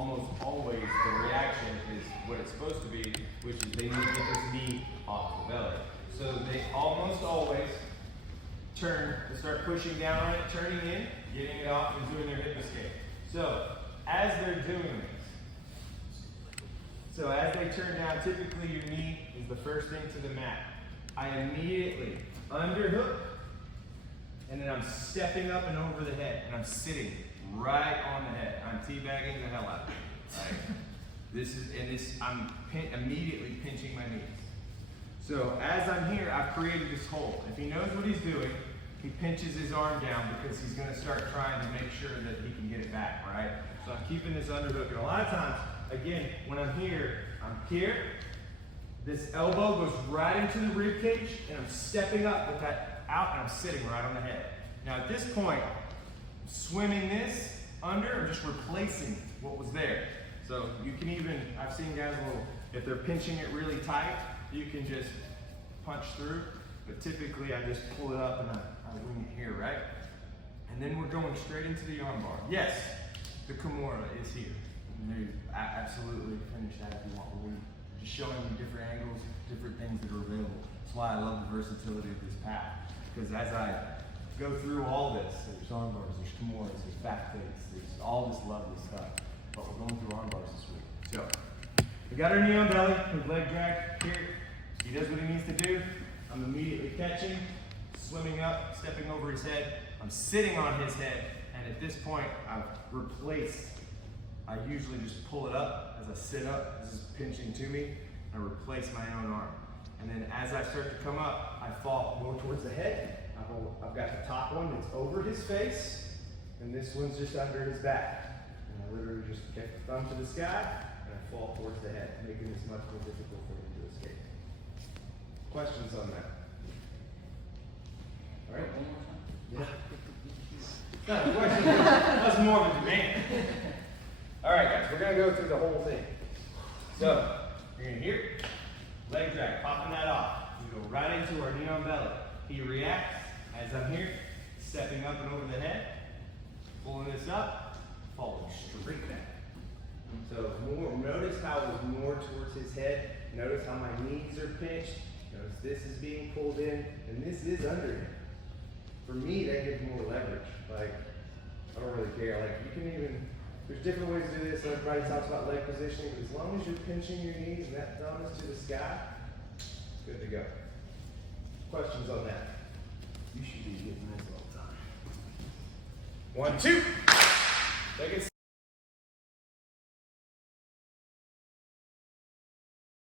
almost always the reaction is what it's supposed to be, which is they need to get this knee off the belly. So they almost always turn, they start pushing down on it, turning in, getting it off, and doing their hip escape. So as they're doing this, so as they turn down, typically your knee is the first thing to the mat. I immediately underhook, and then I'm stepping up and over the head, and I'm sitting right on the head. I'm teabagging the hell out of it. Right? I'm immediately pinching my knees. So as I'm here, I've created this hole. If he knows what he's doing, he pinches his arm down because he's going to start trying to make sure that he can get it back, right? So I'm keeping this underhook. And a lot of times, again, when I'm here, this elbow goes right into the rib cage, and I'm stepping up with that out, and I'm sitting right on the head. Now at this point, swimming this under, I'm just replacing what was there. So you can even, I've seen guys if they're pinching it really tight, you can just punch through. But typically I just pull it up and I wing it here, right? And then we're going straight into the armbar. Yes, the Kimura is here. And you absolutely finish that if you want. We're just showing you different angles, different things that are available. That's why I love the versatility of this path. Because as I go through all this, there's armbars, there's Kimuras, there's back takes, there's all this lovely stuff. But we're going through armbars this week. So, we got our knee on belly, his leg drag here. He does what he needs to do. I'm immediately catching, swimming up, stepping over his head. I'm sitting on his head, and at this point, I've replaced. I usually just pull it up as I sit up. This is pinching to me. I replace my own arm. And then as I start to come up, I fall more towards the head. I've got the top one that's over his face, and this one's just under his back. And I literally just get the thumb to the sky, and I fall towards the head, making this much more difficult for him to escape. Questions on that? All right. One more time. Yeah. Not a question. That's more of a demand. All right, guys, we're going to go through the whole thing. So, you're going to hear leg drag, popping that off. We go right into our knee on belly. He reacts as I'm here, stepping up and over the head, pulling this up, falling straight back. So notice how it was more towards his head. Notice how my knees are pinched. Notice this is being pulled in, and this is under him. For me, that gives more leverage. Like, I don't really care. Like, you can even, there's different ways to do this. Everybody talks about leg positioning, but as long as you're pinching your knees and that thumb is to the sky, it's good to go. Questions on that? You should be getting this all the time. 1, 2.